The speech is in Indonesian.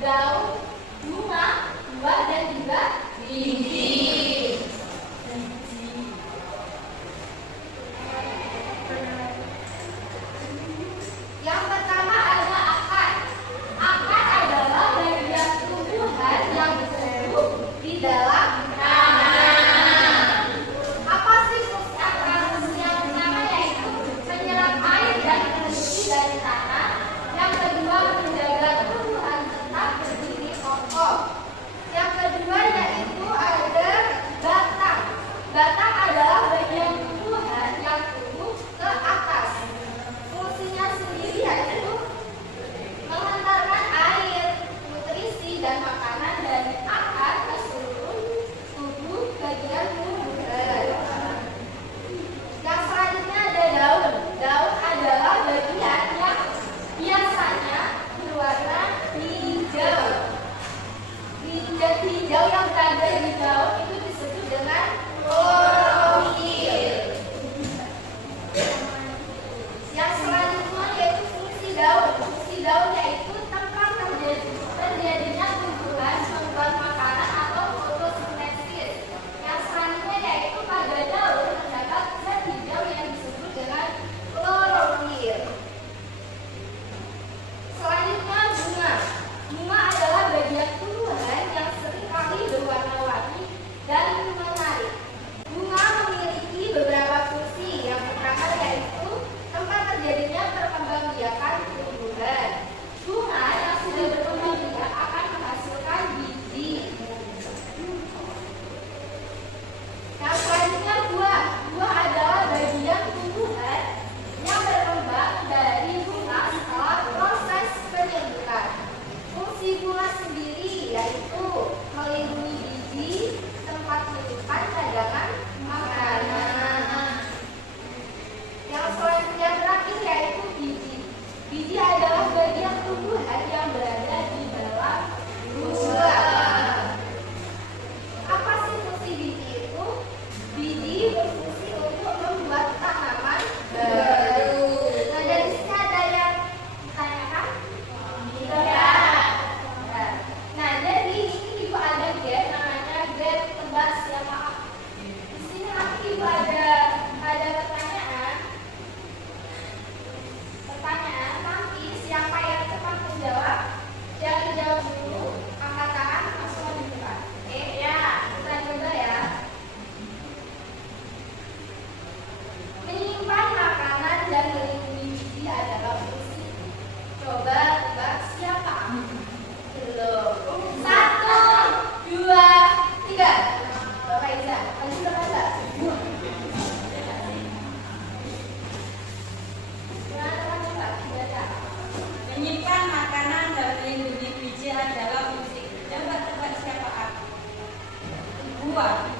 daun, bunga, buah, dan juga biji. Yang pertama ada akar. Akar adalah bagian tumbuhan yang bertumbuh di dalam tanah. Apa sih fungsi akar? Fungsi yang pertama yaitu menyerap air dan nutrisi dari tanah. Yang kedua menjaga tumbuhan tetap berdiri kokoh. Yang kedua yaitu ada batang. Batang adalah bagian tumbuhan yang tumbuh ke atas. Fungsinya sendiri yaitu menghantarkan air, nutrisi, dan makanan dari akar ke seluruh tubuh bagian tumbuhan. Yang selanjutnya ada daun. Daun adalah bagian yang biasanya berwarna hijau. Hijau yang berada di daun itu disebut dengan klorofil. Yang selanjutnya yaitu fungsi daun. Fungsi daun yaitu tempat terjadinya tumbuhan membuat makanan atau fotosintesis. Yang selanjutnya yaitu pada daun terdapat zat hijau yang disebut dengan klorofil. Selanjutnya bunga. Bunga adalah bagian tumbuhan yang seringkali berwarna-warni dan menarik. Bunga memiliki beberapa fungsi. Yang pertama yaitu tempat terjadinya perkembangbiakan tumbuhan. Bunga yang sudah berkembang biak akan menghasilkan biji. Yang selanjutnya buah. Buah adalah bagian tumbuhan yang berkembang dari bunga setelah proses penyembuhan. Fungsi bunga sendiri yaitu melindungi biji, tempat menyimpan cadangan makanan. Yang selanjutnya terakhir yaitu biji. Biji adalah bagian tumbuhan yang berada di dalam buah. Apa sih fungsi biji itu? Biji berfungsi untuk membuat tanaman baru. Nah, dari sini ada yang ditanyakan? Ya. Nah, jadi ini ibu ada gap namanya gap tebas ya maaf. Di sini nanti ibu ada pertanyaan. Nanti siapa yang cepat menjawab, yang menjawab dulu angkat tangan langsung di depan. Oke ya, kita coba ya. Menyimpan makanan dan melindungi biji adalah fungsi. Coba tebak siapa? Belum. 1, 2, 3. Bapak Iza, maju ke Bapak. Menyimpan makanan dan melindungi biji adalah fungsi. Coba tebak siapa aku? Buah.